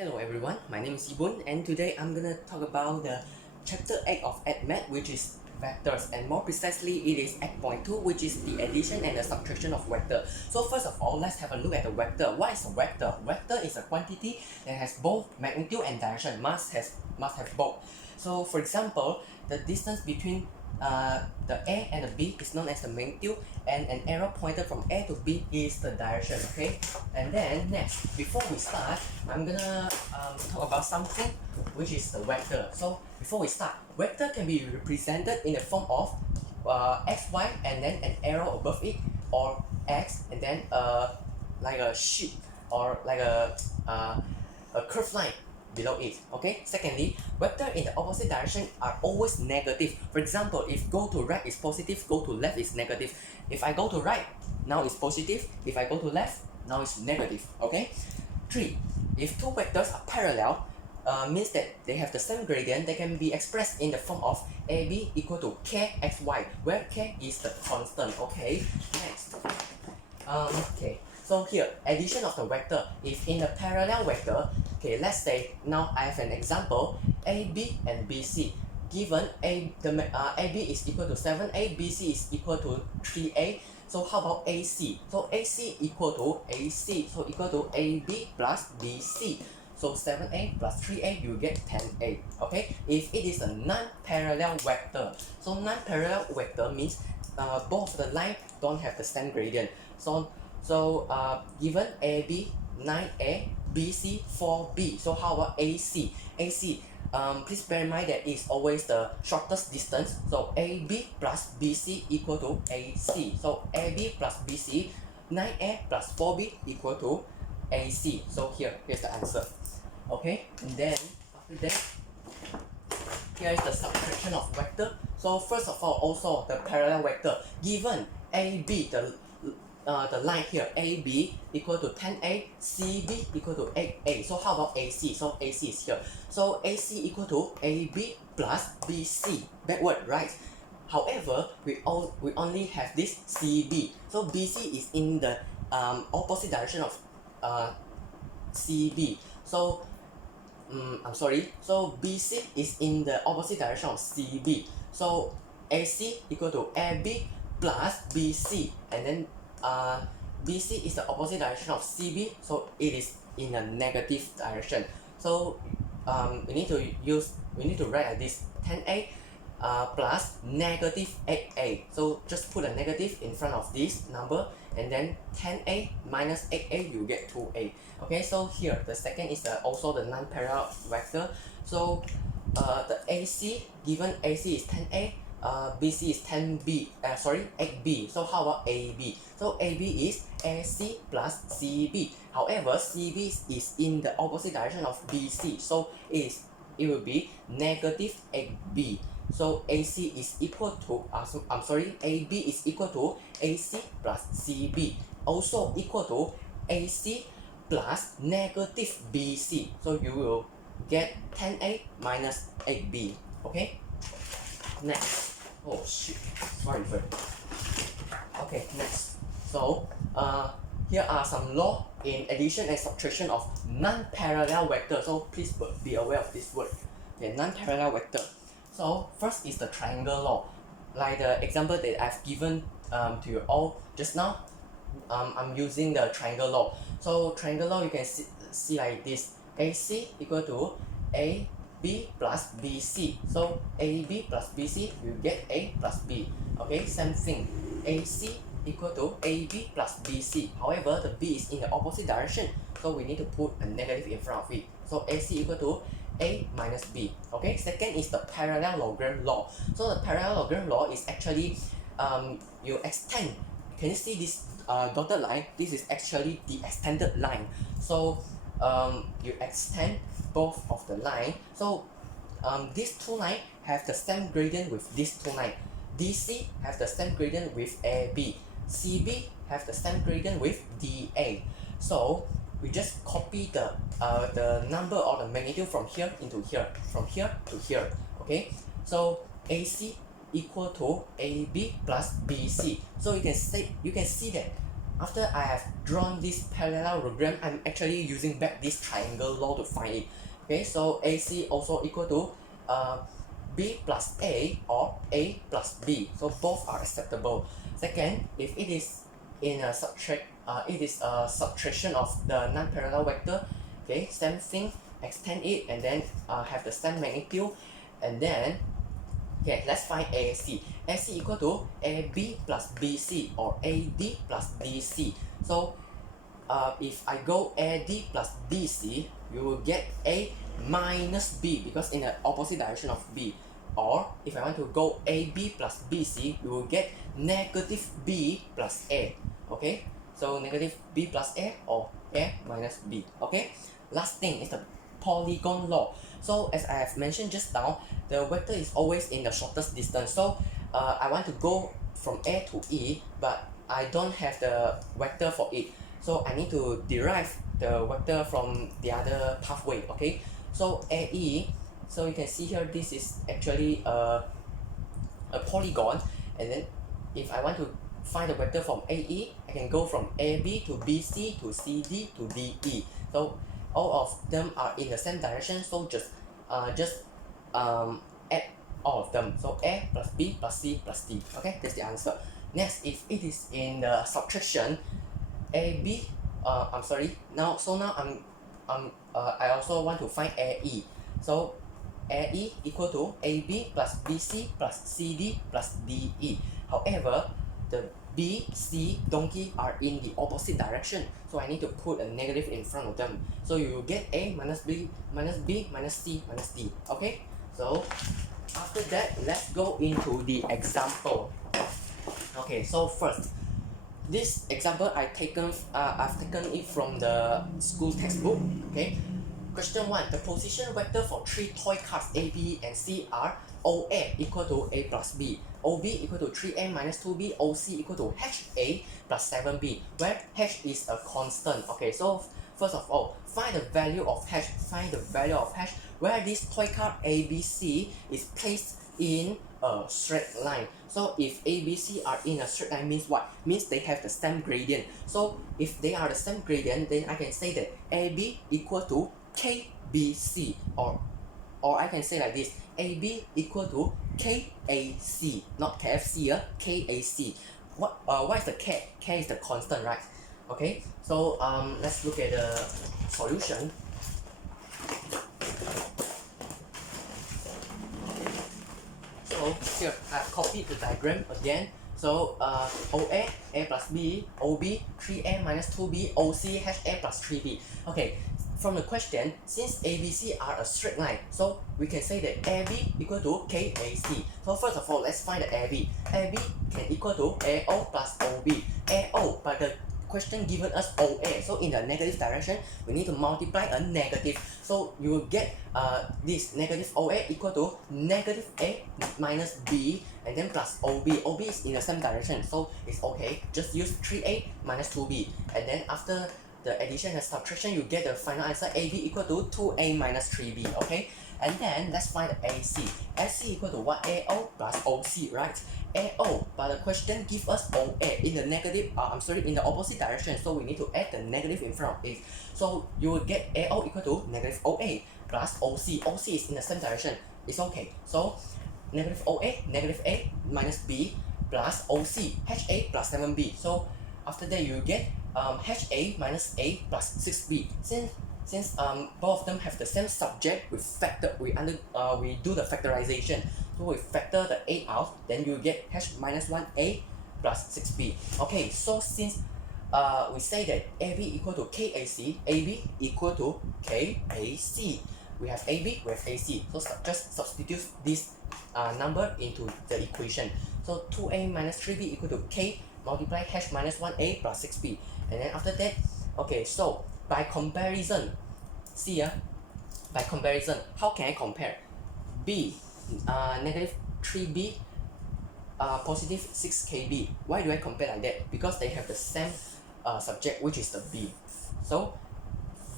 Hello everyone, my name is Ibun and today I'm gonna talk about the chapter 8 of AddMath, which is vectors, and more precisely it is 8.2, which is the addition and the subtraction of vector. So first of all, let's have a look at the vector. What is a vector? Vector is a quantity that has both magnitude and direction, must have both. So for example, the distance between the A and the B is known as the magnitude, and an arrow pointed from A to B is the direction. Okay, and then next, before we start, I'm gonna talk about something which is the vector. So before we start, vector can be represented in the form of xy and then an arrow above it, or x and then like a sheet, or like a curved line below it. Okay, secondly, vector in the opposite direction are always negative. For example, if go to right is positive, go to left is negative. If I go to right, now it's positive. If I go to left, now it's negative. Okay. 3. If two vectors are parallel, means that they have the same gradient. They can be expressed in the form of AB equal to kxy, where k is the constant. Okay, next. Okay, so here, addition of the vector. If in a parallel vector, okay, let's say now I have an example, AB and BC. Given AB is equal to 7A, BC is equal to 3A. So how about AC? So AC equal to AC, so equal to AB plus BC. So 7A plus 3A, you get 10A. Okay, if it is a non-parallel vector. So non-parallel vector means both the line don't have the same gradient. Given AB 9A, BC 4B. So how about AC? AC, please bear in mind that it's always the shortest distance. So AB plus BC equal to AC. So AB plus BC, 9A plus 4B equal to AC. So here's the answer. Okay, and then after that, here is the subtraction of vector. So first of all, also the parallel vector. Given AB, the line here, AB equal to 10A, CB equal to 8A. So how about AC? So AC is here. So AC equal to AB plus BC. Backward, right? However, we only have this CB. So BC is in the opposite direction of CB. So I'm sorry. So BC is in the opposite direction of CB. So AC equal to AB plus BC, and then BC is the opposite direction of CB, so it is in a negative direction. So we need to write like this: 10A plus negative 8A. So just put a negative in front of this number, and then 10A minus 8A, you get 2A. Okay, so here the second is also the non-parallel vector. So the AC, given AC is 10A, BC is 8B. So how about AB? So AB is AC plus CB. However, CB is in the opposite direction of BC, so it will be negative 8B. So AC is equal to AB is equal to AC plus CB, also equal to AC plus negative BC. So you will get 10A minus 8B. Okay, next. Oh shit, sorry. Okay, next. So here are some law in addition and subtraction of non-parallel vector. So please be aware of this word. Okay, non-parallel vector. So first is the triangle law, like the example that I've given to you all just now. I'm using the triangle law. So triangle law, you can see like this: AC equal to AB plus BC. So AB plus BC, you get A plus B. Okay, same thing. AC equal to AB plus BC. However, the B is in the opposite direction, so we need to put a negative in front of it. So AC equal to A minus B. Okay, second is the parallelogram law. So the parallelogram law is actually you extend. Can you see this dotted line? This is actually the extended line. So you extend both of the line. So these two lines have the same gradient with these two lines. DC have the same gradient with AB. CB have the same gradient with DA. So we just copy the number or the magnitude from here into here, from here to here. Okay, so AC equal to AB plus BC. So you can see that after I have drawn this parallelogram, I'm actually using back this triangle law to find it. Okay, so AC also equal to B plus A or A plus B. So both are acceptable. Second, if it is in a subtraction of the non-parallel vector, okay, same thing, extend it and then have the same magnitude, and then okay, let's find AC. AC equal to AB plus BC or AD plus DC. So if I go AD plus DC, you will get A minus B because in the opposite direction of B. Or if I want to go AB plus BC, you will get negative B plus A. Okay, so negative B plus A or A minus B. Okay, last thing is the polygon law. So as I have mentioned just now, the vector is always in the shortest distance. So I want to go from A to E, but I don't have the vector for it. So I need to derive the vector from the other pathway. Okay, so AE, so you can see here this is actually a polygon, and then if I want to find the vector from AE, I can go from AB to BC to CD to DE. So all of them are in the same direction, so just add all of them. So A plus B plus C plus D. Okay, that's the answer. Next, if it is in the subtraction, AB, I'm sorry. Now I also want to find AE. So AE equal to AB plus BC plus CD plus DE. However, the B, C, donkey are in the opposite direction, so I need to put a negative in front of them. So you will get A minus B minus B minus C minus D. Okay, so after that, let's go into the example. Okay, so first, this example I've taken it from the school textbook. Okay, question 1, the position vector for 3 toy cars A, B, and C are OA equal to A plus B, OB equal to 3A minus 2B, OC equal to HA plus 7B, where H is a constant. Okay, so first of all, find the value of H. Where this toy car ABC is placed in a straight line. So if ABC are in a straight line means what? Means they have the same gradient. So if they are the same gradient, then I can say that AB equal to KBC, or I can say like this, AB equal to KAC, not KFC, KAC. What is the K? K is the constant, right? Okay, so let's look at the solution. So here I've copied the diagram again. So OA, A plus B, OB, 3A minus 2B, OC, HA plus 3B. Okay, from the question, since ABC are a straight line, so we can say that AB equal to KAC. So first of all, let's find the AB. AB can equal to AO plus OB. AO, but the question given us OA, so in the negative direction, we need to multiply a negative. So you will get this negative OA equal to negative A minus B and then plus OB. OB is in the same direction, so it's okay. Just use 3A minus 2B, and then after the addition and subtraction, you get the final answer AB equal to 2A minus 3B. Okay, and then let's find the AC. AC equal to what? AO plus OC, right? AO, but the question gives us OA in the negative, in the opposite direction, so we need to add the negative in front of it. So you will get AO equal to negative OA plus OC. OC is in the same direction, it's okay. So negative OA, negative A minus B plus OC, HA plus 7B. So after that you get HA minus A plus 6B. Since both of them have the same subject, we do the factorization. So we factor the A out, then you get H minus 1A plus 6B. Okay, so since we say that AB equal to KAC, AB equal to KAC. We have AB, we have AC. So just substitute this number into the equation. So 2A minus 3B equal to K multiply H minus 1A plus 6B. And then after that, okay, so by comparison, see by comparison, how can I compare? B, negative 3B, positive 6KB. Why do I compare like that? Because they have the same subject, which is the B. So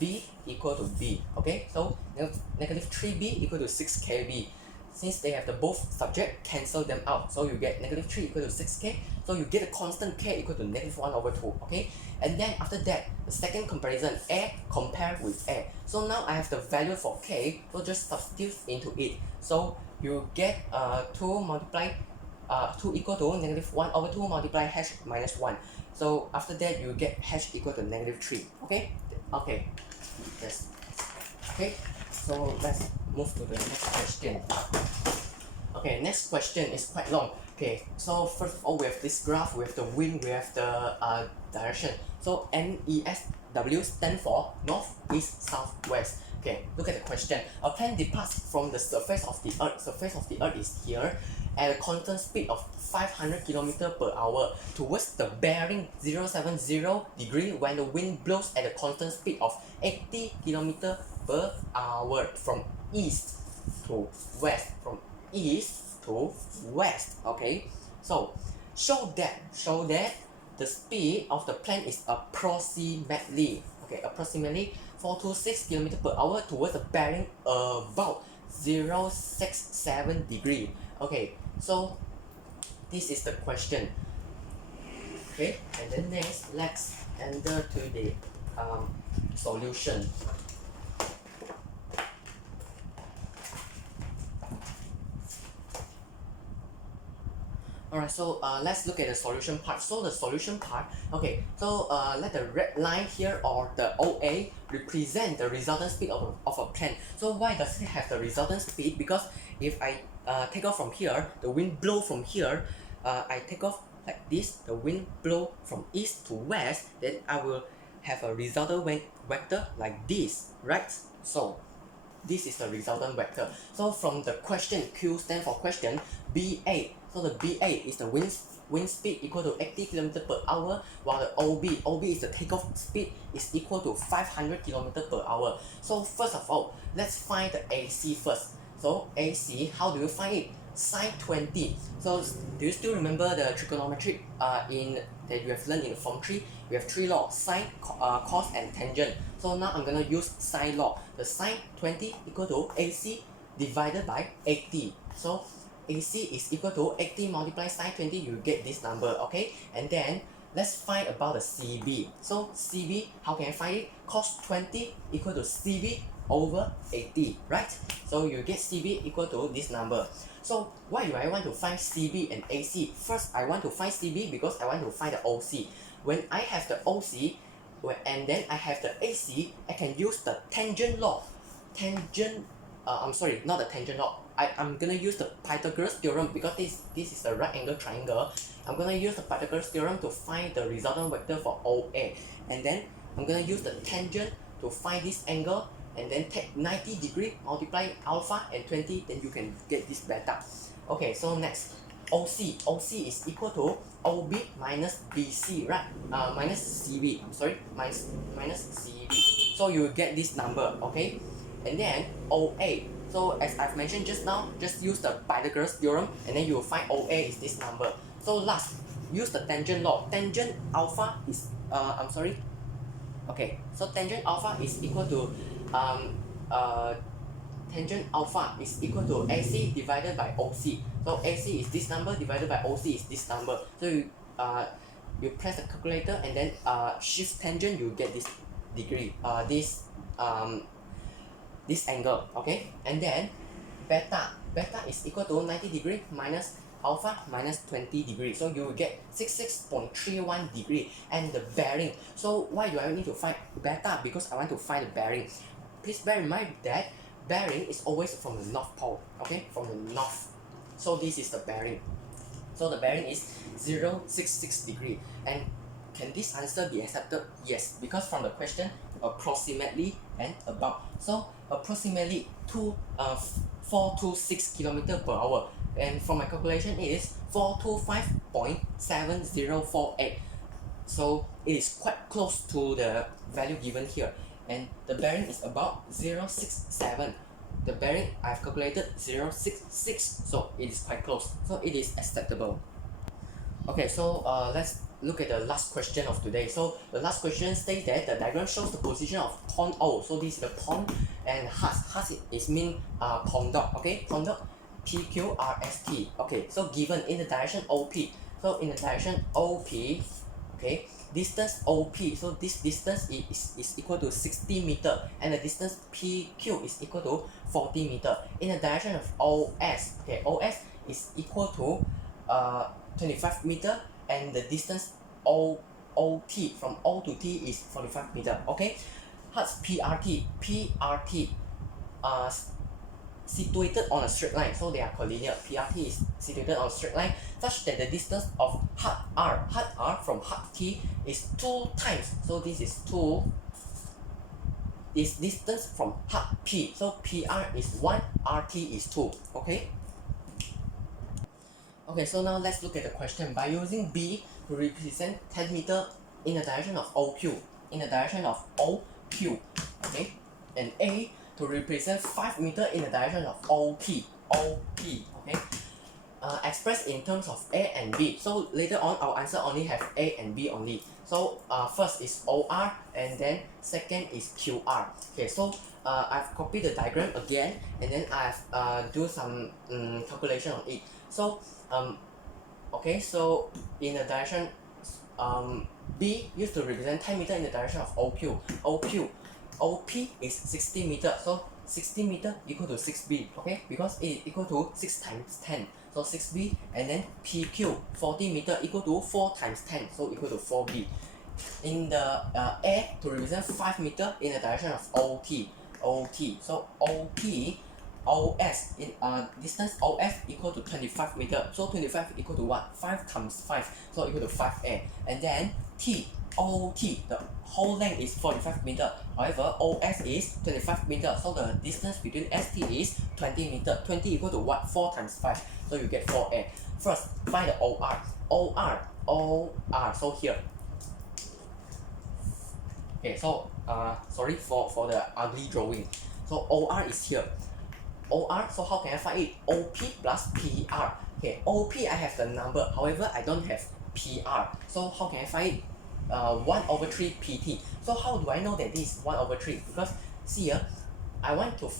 B equal to B. Okay, so negative 3B equal to 6KB. Since they have the both subject, cancel them out. So you get negative 3 equal to 6K, So you get a constant K equal to -1/2, okay? And then after that, the second comparison, A compare with A. So now I have the value for K, so just substitute into it. So you get 2 multiply 2 equal to -1/2 multiply hash minus 1. So after that you get hash equal to -3, okay? Okay, yes. Okay, so let's move to the next question. Okay, next question is quite long. Okay, so first of all we have this graph, we have the wind, we have the direction. So NESW stand for north, east, south, west. Okay, look at the question. A plane departs from the surface of the earth. Surface of the earth is here at a constant speed of 500 km per hour towards the bearing 070 degree when the wind blows at a constant speed of 80 km per hour from east to west. From east to west. Okay, so show that the speed of the plane is approximately 426 km per hour towards the bearing about 067 degree. Okay, so this is the question. Okay, and then next let's enter to the solution. Alright, so let's look at the solution part. So the solution part, okay, so let the red line here or the OA represent the resultant speed of a plane. So why does it have the resultant speed? Because if I take off from here, the wind blow from here, I take off like this, the wind blow from east to west, then I will have a resultant vector like this, right? So this is the resultant vector. So from the question, Q stand for question, BA. So the BA is the wind speed equal to 80 km per hour, while the OB is the takeoff speed is equal to 500 km per hour. So first of all, let's find the AC first. So AC, how do you find it? Sine 20. So do you still remember the trigonometry in that you have learned in Form 3? We have 3 laws, sine, cos and tangent. So now I'm gonna use sine law. The sine 20 equal to AC divided by 80. So AC is equal to 80 multiply sine 20, you get this number, okay? And then let's find about the CB. So CB, how can I find it? Cos 20 equal to CB over 80, right? So you get CB equal to this number. So why do I want to find CB and AC? First, I want to find CB because I want to find the OC. When I have the OC, and then I have the AC, I can use the tangent law. I'm sorry, not the tangent law. I'm gonna use the Pythagoras theorem because this is a right angle triangle. I'm gonna use the Pythagoras theorem to find the resultant vector for OA. And then I'm gonna use the tangent to find this angle, and then take 90 degree, multiply alpha and 20, then you can get this beta. Okay, so next, OC is equal to OB minus BC, right? Minus CB, I'm sorry, minus CB. So you will get this number, okay? And then OA. So as I've mentioned just now, just use the Pythagoras theorem and then you will find OA is this number. So last, use the tangent law. Tangent alpha is okay, so tangent alpha is equal to tangent alpha is equal to AC divided by OC. So AC is this number divided by OC is this number. So you press the calculator and then shift tangent, you get this degree, this angle, okay? And then beta is equal to 90 degree minus alpha minus 20 degree. So you will get 66.31 degree. And the bearing, so why do I need to find beta? Because I want to find the bearing. Please bear in mind that bearing is always from the north pole, okay? From the north. So this is the bearing. So the bearing is 066 degree. And can this answer be accepted? Yes, because from the question, approximately and about. So approximately 426 km per hour. And from my calculation, it is 425.7048. So it is quite close to the value given here. And the bearing is about 067. The bearing I've calculated 066, so it is quite close. So it is acceptable. Okay, so let's look at the last question of today. So the last question states that the diagram shows the position of pond O. So this is the pond, and Hus is mean pond dot, okay? Pond dot PQRST. Okay, so given in the direction OP. So in the direction OP, okay, distance OP, so this distance is equal to 60 meter, and the distance PQ is equal to 40 meter. In the direction of OS, okay, OS is equal to 25 meter, and the distance OT from O to T is 45 meter. Okay, Hertz PRT situated on a straight line, so they are collinear. PRT is situated on a straight line such that the distance of hut R from hut T is 2 times, so this is 2 is distance from hut P, so PR is 1, RT is 2. Okay, so now let's look at the question. By using B to represent 10 meter in the direction of OQ, okay, and A to represent 5 meter in the direction of OP, okay, expressed in terms of A and B. So later on our answer only have A and B only. So first is OR, and then second is QR. Okay, so I've copied the diagram again, and then I've do some calculation on it. So okay, so in the direction B used to represent 10 meter in the direction of OP is 60 meter, so 60 meter equal to 6B, okay, because it is equal to 6 times 10, so 6B, and then PQ 40 meter equal to 4 times 10, so equal to 4B. In the A to represent 5 meter in the direction of OT, so OS in distance OF equal to 25 meter, so 25 equal to what? 5 times 5, so equal to 5A, and then OT, the whole length is 45 meter, however OS is 25 meter, so the distance between ST is 20 meter. 20 equal to what? 4 times 5, so you get 4A. First find the OR, so here, okay, so sorry for the ugly drawing, so OR is here. OR, so how can I find it? OP plus PR. Okay, OP I have the number, however I don't have PR, so how can I find it? 1 over 3 PT. So how do I know that this is 1 over 3? Because see here, I want to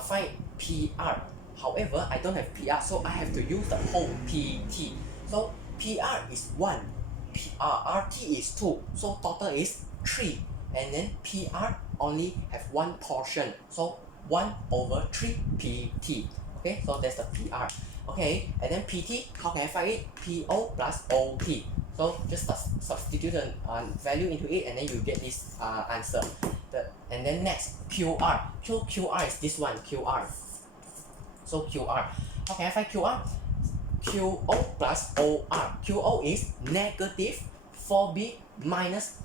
find PR, however I don't have PR, so I have to use the whole PT. So PR is 1, RT is 2, so total is 3, and then PR only have one portion, so 1 over 3 PT. Okay, so that's the PR. Okay, and then PT, how can I find it? PO plus OT. So just substitute a value into it, and then you get this answer. And then next, QR. QR is this one, QR. So QR, how can I find QR? QO plus OR. QO is negative 4B minus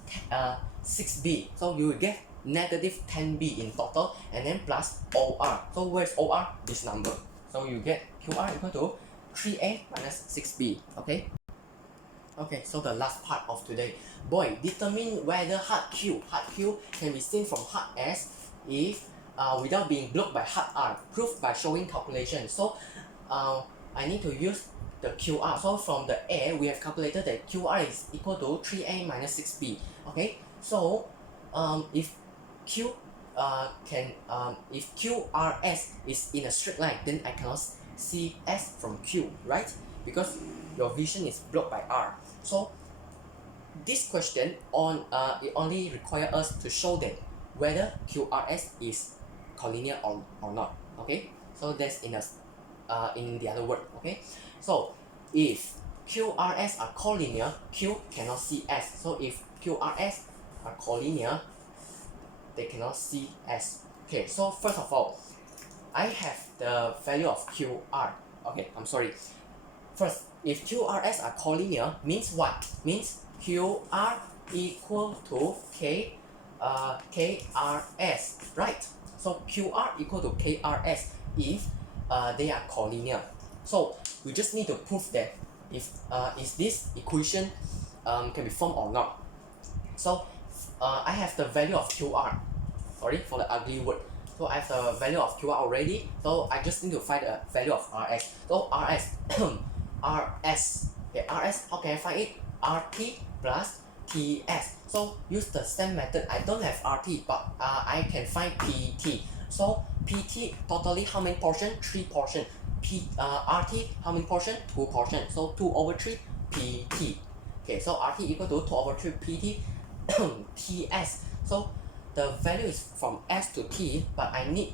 6B. So you will get negative 10B in total, and then plus OR. So where's OR? This number. So you get QR equal to 3A minus 6B. Okay? Okay, so the last part of today. Boy, determine whether hard Q can be seen from hard S if without being blocked by hard R. Proof by showing calculation. So I need to use the QR. So from the A, we have calculated that QR is equal to 3A minus 6B. Okay, so if if QRS is in a straight line, then I cannot see S from Q, right? Because your vision is blocked by R. So this question it only requires us to show that whether QRS is collinear or not. Okay, so that's in the other word. Okay, so if QRS are collinear, Q cannot see S. So if QRS are collinear, they cannot see S. Okay, so first of all, I have the value of QR. Okay, I'm sorry. First, if QRS are collinear, means what? Means QR equal to KRS, right? So QR equal to KRS if they are collinear. So we just need to prove that if is this equation can be formed or not. So I have the value of QR. Sorry for the ugly word. So I have the value of QR already. So I just need to find the value of RS. So RS, RS. Okay, RS. How can I find it? RT plus TS. So use the same method. I don't have RT, but I can find PT. So PT totally how many portion? 3 portion. RT how many portion? 2 portion. So 2 over 3 PT. Okay, so RT equal to 2 over 3 PT TS. So the value is from S to T, but I need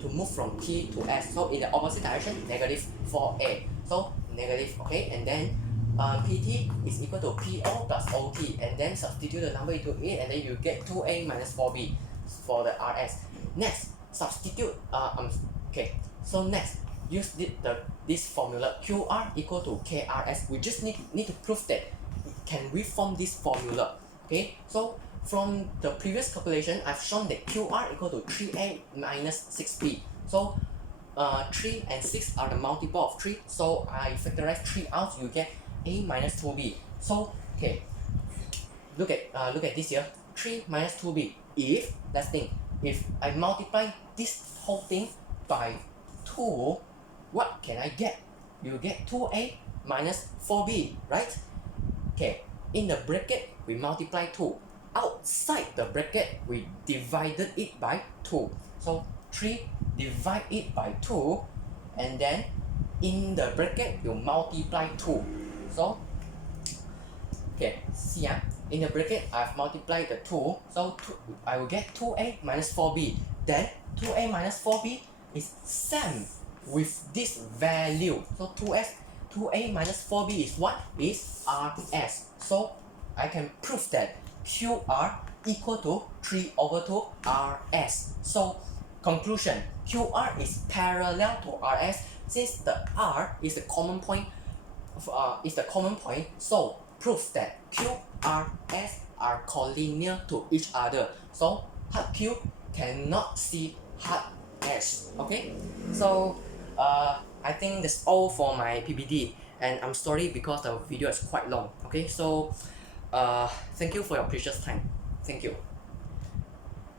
to move from T to S. So in the opposite direction, negative 4A. So negative, okay, and then PT is equal to PO plus OT, and then substitute the number into it, and then you get 2A minus 4B for the RS. Next, substitute, okay, so next, use this formula QR equal to KRS. We just need to prove that can we form this formula. Okay, so from the previous calculation, I've shown that QR equal to 3A minus 6B. So 3 and 6 are the multiple of 3, so I factorize 3 out, you get A minus 2B. So okay, look at this here, 3 minus 2B. If, let's think, if I multiply this whole thing by 2, what can I get? You get 2A minus 4B, right? Okay, in the bracket, we multiply 2. Outside the bracket, we divided it by 2. So 3 divide it by 2, and then in the bracket, you multiply 2. So, okay, see, in the bracket, I've multiplied the 2. So I will get 2A minus 4B. Then 2A minus 4B is same with this value. So 2A minus 4B is what? Is RS. So I can prove that QR equal to 3 over 2 RS. So conclusion, QR is parallel to RS since the R is the common point, so proves that QRS are collinear to each other. So hard Q cannot see hard S. Okay, so I think that's all for my PPT, and I'm sorry because the video is quite long. Okay, so thank you for your precious time. Thank you.